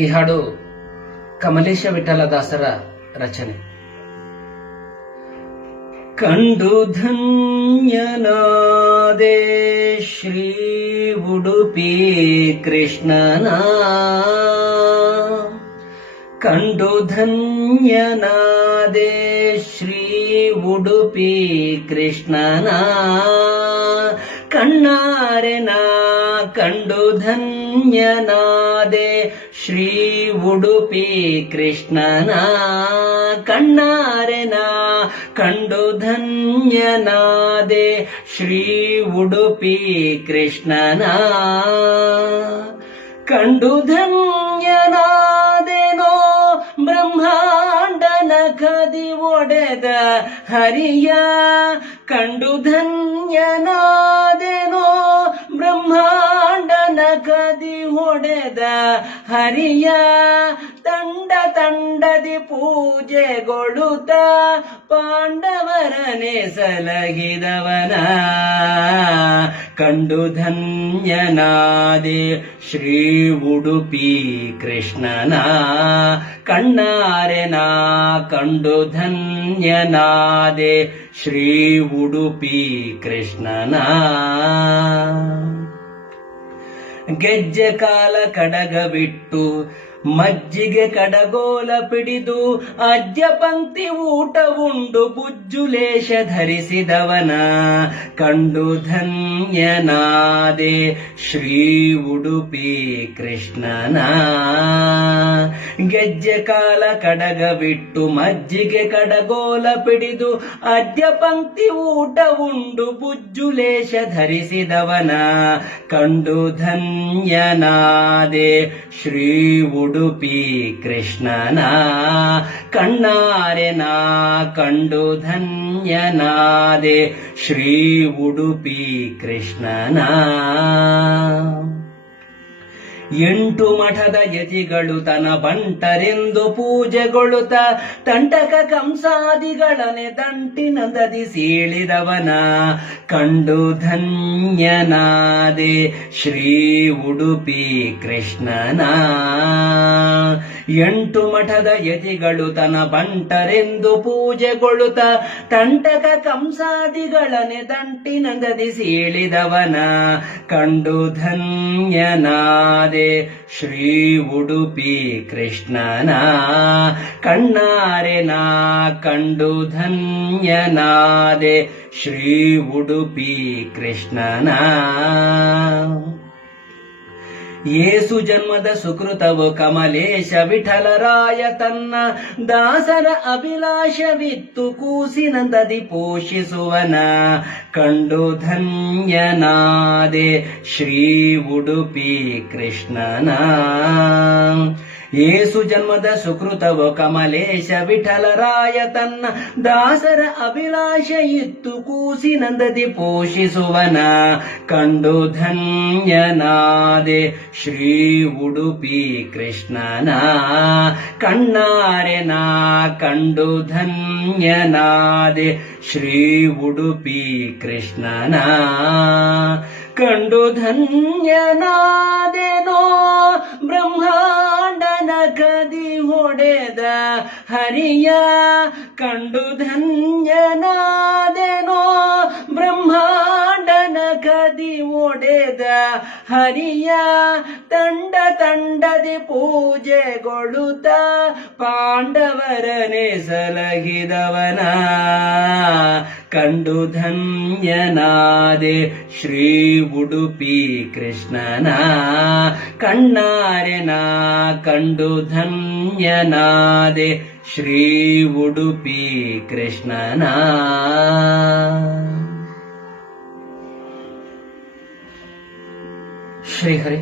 ಈ ಹಾಡು ಕಮಲೇಶ ವಿಠಲದಾಸರ ರಚನೆ. ಕಂಡು ಧನ್ಯನಾದೆ ಶ್ರೀ ಉಡುಪಿ ಕೃಷ್ಣನ, ಕಂಡು ಧನ್ಯನಾದೆ ಶ್ರೀ ಉಡುಪಿ ಕೃಷ್ಣನ, ಕಣ್ಣಾರೆ ನಾ ಕಂಡು ಧನ್ಯನಾದೆ ಶ್ರೀ ಉಡುಪಿ ಕೃಷ್ಣನ, ಕಣ್ಣಾರೆ ನಾ ಕಂಡು ಧನ್ಯನಾದೆ ಶ್ರೀ ಉಡುಪಿ ಕೃಷ್ಣನ, ಕಂಡು ಧನ್ಯನಾದೆನೋ ಬ್ರಹ್ಮಾಂಡನ ಕದಿ ಒಡೆದ ಹರಿಯ, ಕಂಡು ಧನ್ಯನಾದೆನೋ ಬ್ರಹ್ಮಾಂಡನ ಕದಿ ಹೊಡೆದ ಹರಿಯ, ತಂಡ ತಂಡದಿ ಪೂಜೆಗೊಳ್ಳುತ್ತ ಪಾಂಡವರನೆ ಸಲಹಿದವನ, ಕಂಡು ಧನ್ಯನಾದೆ ಶ್ರೀ ಉಡುಪಿ ಕೃಷ್ಣನ, ಕಣ್ಣಾರೆ ನಾ ಕಂಡು ಧನ್ಯನಾದೆ ಶ್ರೀ ಉಡುಪಿ ಕೃಷ್ಣನ. ಗೆಜ್ಜೆ ಕಾಲ ಕಡಗ ಬಿಟ್ಟು ಮಜ್ಜಿಗೆ ಕಡಗೋಲ ಪಿಡಿದು ಅಜ್ಜ ಪಂಕ್ತಿ ಊಟ ಉಂಡು ಬುಜ್ಜುಲೇಶ ಧರಿಸಿದವನ, ಕಂಡು ಧನ್ಯನಾದೆ ಶ್ರೀ ಉಡುಪಿ ಕೃಷ್ಣನ. ಗೆಜ್ಜೆ ಕಾಲ ಕಡಗ ಬಿಟ್ಟು ಮಜ್ಜಿಗೆ ಕಡಗೋಲ ಪಿಡಿದು ಅಜ್ಜ ಪಂಕ್ತಿ ಊಟ ಉಂಡು ಬುಜ್ಜುಲೇಶ ಧರಿಸಿದವನ, ಕಂಡು ಧನ್ಯನಾದೆ ಶ್ರೀ ಉಡುಪಿ ಕೃಷ್ಣನ, ಕಣ್ಣಾರೆ ನಾ ಕಂಡು ಧನ್ಯನಾದೆ ಶ್ರೀ ಉಡುಪಿ ಕೃಷ್ಣನ. 8 ಮಠದ ಯತಿಗಳು ತನ ಬಂಟರೆಂದು ಪೂಜೆಗೊಳ್ಳುತ್ತ ತಂಟಕ ಕಂಸಾದಿಗಳನೆ ದಂಟಿನದದಿ ಸೀಳಿದವನ, ಕಂಡು ಧನ್ಯನಾದೆ ಶ್ರೀ ಉಡುಪಿ ಕೃಷ್ಣನ. 8 ಮಠದ ಯತಿಗಳು ತನ ಬಂಟರೆಂದು ಪೂಜೆಗೊಳ್ಳುತ್ತ ತಂಟಕ ಕಂಸಾದಿಗಳನೆ ದಂಟಿನದದಿ ಸೀಳಿದವನ, ಕಂಡು ಧನ್ಯನಾದೆ ಶ್ರೀ ಉಡುಪಿ ಕೃಷ್ಣನ, ಕಣ್ಣಾರೆ ನಾ ಕಂಡು ಧನ್ಯನಾದೆ ಶ್ರೀ ಉಡುಪಿ ಕೃಷ್ಣನ. ಏಸು ಜನ್ಮದ ಸುಕೃತವು ಕಮಲೇಶ ವಿಠಲರಾಯ ತನ್ನ ದಾಸರ ಅಭಿಲಾಷವಿತ್ತು ಕೂಸಿನಂದದಿ ಪೋಷಿಸುವನ, ಕಂಡು ಧನ್ಯನಾದೆ ಶ್ರೀ ಉಡುಪಿ ಕೃಷ್ಣನ. ಏಸು ಜನ್ಮದ ಸುಕೃತವು ಕಮಲೇಶ ವಿಠಲರಾಯ ತನ್ನ ದಾಸರ ಅಭಿಲಾಷ ಇತ್ತು ಕೂಸಿನಂದದಿ ಪೋಷಿಸುವನ, ಕಂಡು ಧನ್ಯನಾದೆ ಶ್ರೀ ಉಡುಪಿ ಕೃಷ್ಣನ, ಕಣ್ಣಾರೆ ನಾ ಕಂಡು ಧನ್ಯನಾದೆ ಶ್ರೀ ಉಡುಪಿ ಕೃಷ್ಣನ, ಕಂಡು ಧನ್ಯನಾದೆನೋ ಬ್ರಹ್ಮಾಂಡನ ಕದಿ ಹೊಡೆದ ಹರಿಯ, ಕಂಡು ಧನ್ಯನಾದೆನೋ ಬ್ರಹ್ಮಾಂಡನ ಕದಿ ಒಡೆದ ಹರಿಯ, ತಂಡ ತಂಡದಿ ಪೂಜೆಗೊಳ್ಳುತ್ತ ಪಾಂಡವರನೆ ಸಲಹಿದವನ, ಕಂಡು ಧನ್ಯನಾದೆ ಶ್ರೀ ಉಡುಪಿ ಕೃಷ್ಣನ, ಕಣ್ಣಾರೆ ನಾ ಕಂಡು ಧನ್ಯನಾದೆ ಶ್ರೀ ಉಡುಪಿ ಕೃಷ್ಣನ. ಶ್ರೀಹರಿ.